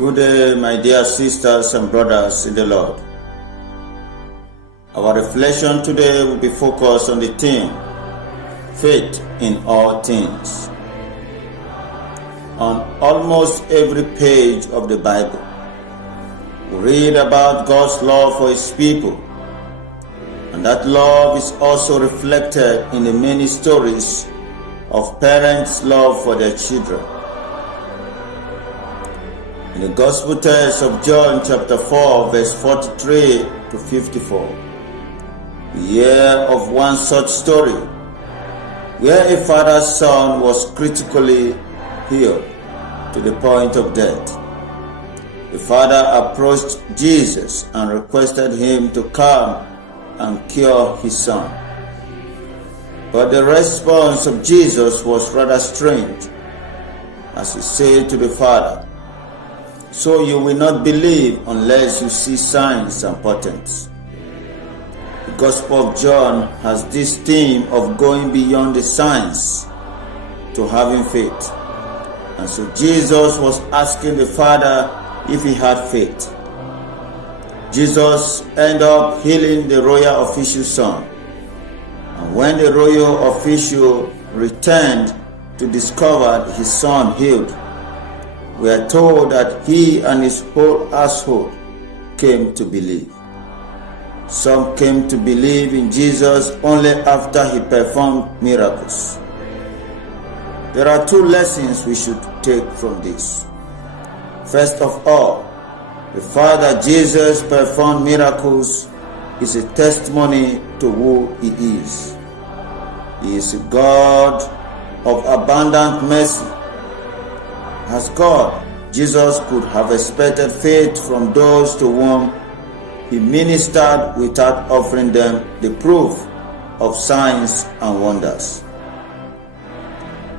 Good day, my dear sisters and brothers in the Lord. Our reflection today will be focused on the theme, faith in all things. On almost every page of the Bible, we read about God's love for His people, and that love is also reflected in the many stories of parents' love for their children. In the Gospel text of John chapter 4, verse 43 to 54, we hear of one such story where a father's son was critically ill to the point of death. The father approached Jesus and requested him to come and cure his son. But the response of Jesus was rather strange, as he said to the father, "So you will not believe unless you see signs and portents." The Gospel of John has this theme of going beyond the signs to having faith. And so Jesus was asking the father if he had faith. Jesus ended up healing the royal official's son. And when the royal official returned to discover his son healed, we are told that he and his whole household came to believe. Some came to believe in Jesus only after he performed miracles. There are two lessons we should take from this. First of all, the fact that Jesus performed miracles is a testimony to who he is. He is a God of abundant mercy. As God, Jesus could have expected faith from those to whom he ministered without offering them the proof of signs and wonders.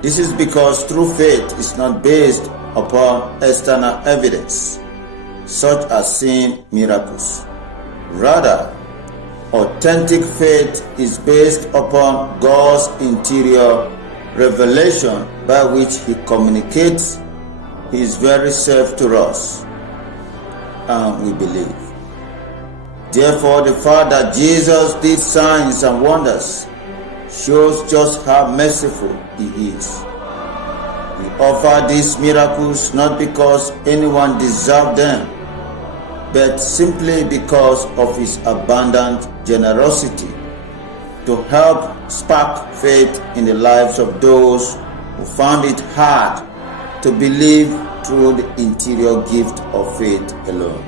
This is because true faith is not based upon external evidence, such as seeing miracles. Rather, authentic faith is based upon God's interior revelation by which he communicates his very self to us, and we believe. Therefore, the fact that Jesus did signs and wonders shows just how merciful he is. He offered these miracles not because anyone deserved them, but simply because of his abundant generosity to help spark faith in the lives of those who found it hard to believe through the interior gift of faith alone.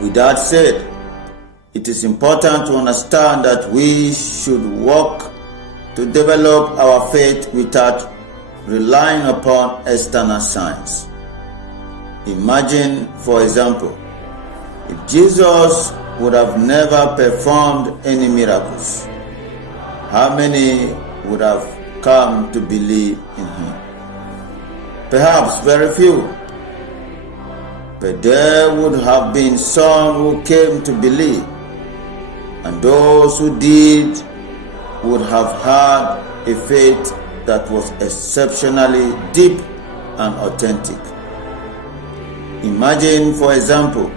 With that said, it is important to understand that we should work to develop our faith without relying upon external signs. Imagine, for example, if Jesus would have never performed any miracles, how many would have come to believe in him? Perhaps very few. But there would have been some who came to believe, and those who did would have had a faith that was exceptionally deep and authentic. Imagine, for example,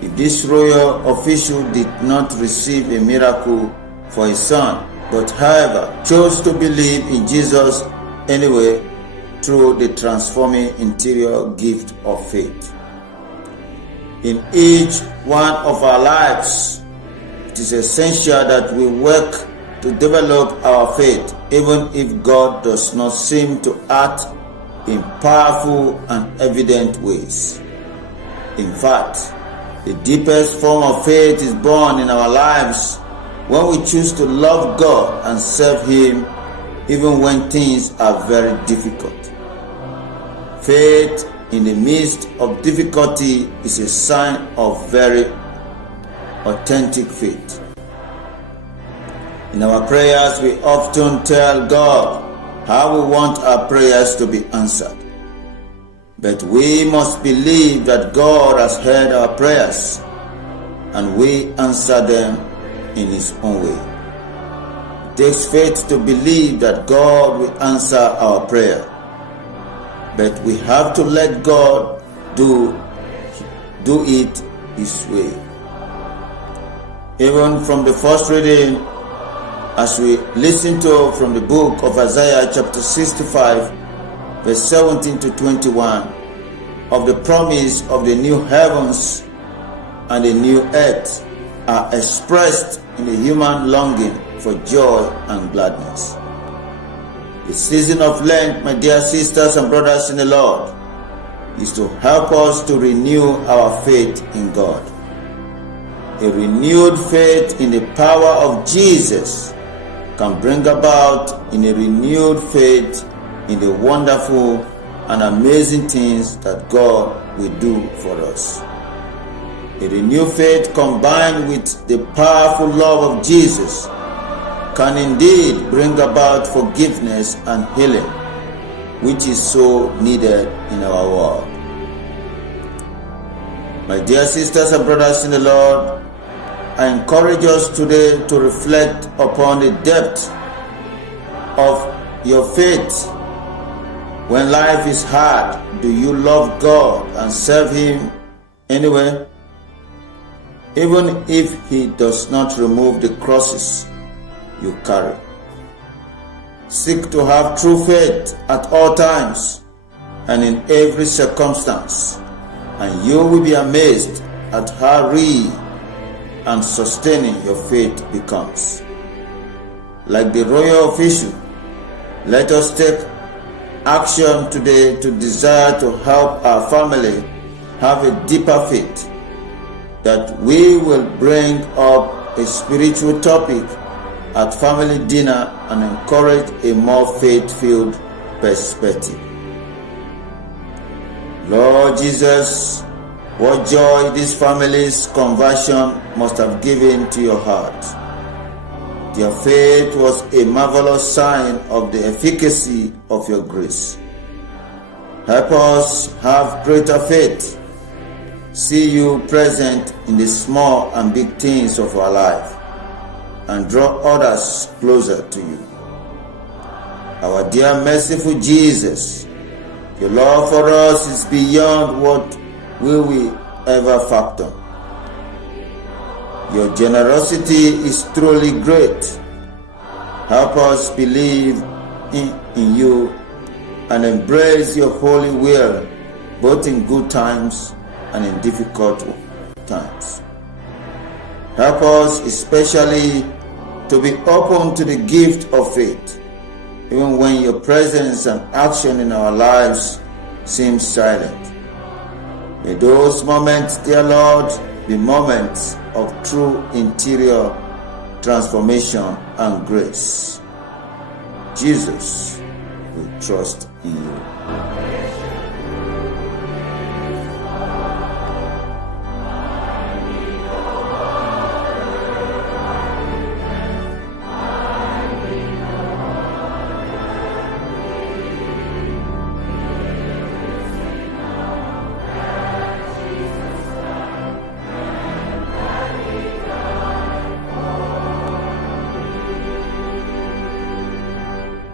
if this royal official did not receive a miracle for his son, but however chose to believe in Jesus anyway through the transforming interior gift of faith. In each one of our lives, it is essential that we work to develop our faith, even if God does not seem to act in powerful and evident ways. In fact, the deepest form of faith is born in our lives when we choose to love God and serve Him even when things are very difficult. Faith in the midst of difficulty is a sign of very authentic faith. In our prayers, we often tell God how we want our prayers to be answered. But we must believe that God has heard our prayers and we answer them in His own way. It takes faith to believe that God will answer our prayer. but we have to let God do it His way. Even from the first reading, as we listen to from the book of Isaiah chapter 65, verse 17 to 21, of the promise of the new heavens and the new earth are expressed in the human longing for joy and gladness. The season of Lent, my dear sisters and brothers in the Lord, is to help us to renew our faith in God. A renewed faith in the power of Jesus can bring about in a renewed faith in the wonderful and amazing things that God will do for us. A renewed faith combined with the powerful love of Jesus can indeed bring about forgiveness and healing, which is so needed in our world. My dear sisters and brothers in the Lord, I encourage us today to reflect upon the depth of your faith. When life is hard, do you love God and serve Him anyway? Even if He does not remove the crosses you carry. Seek to have true faith at all times and in every circumstance, and you will be amazed at how real and sustaining your faith becomes. Like the royal official, let us take action today to desire to help our family have a deeper faith, that we will bring up a spiritual topic at family dinner and encourage a more faith-filled perspective. Lord Jesus, what joy this family's conversion must have given to your heart. Their faith was a marvelous sign of the efficacy of your grace. Help us have greater faith, see you present in the small and big things of our life, and draw others closer to you. Our dear merciful Jesus, your love for us is beyond what we will ever fathom. Your generosity is truly great. Help us believe in you and embrace your holy will, both in good times and in difficult times. Help us especially to be open to the gift of faith, even when your presence and action in our lives seems silent. May those moments, dear Lord, be moments of true interior transformation and grace. Jesus, we trust in you.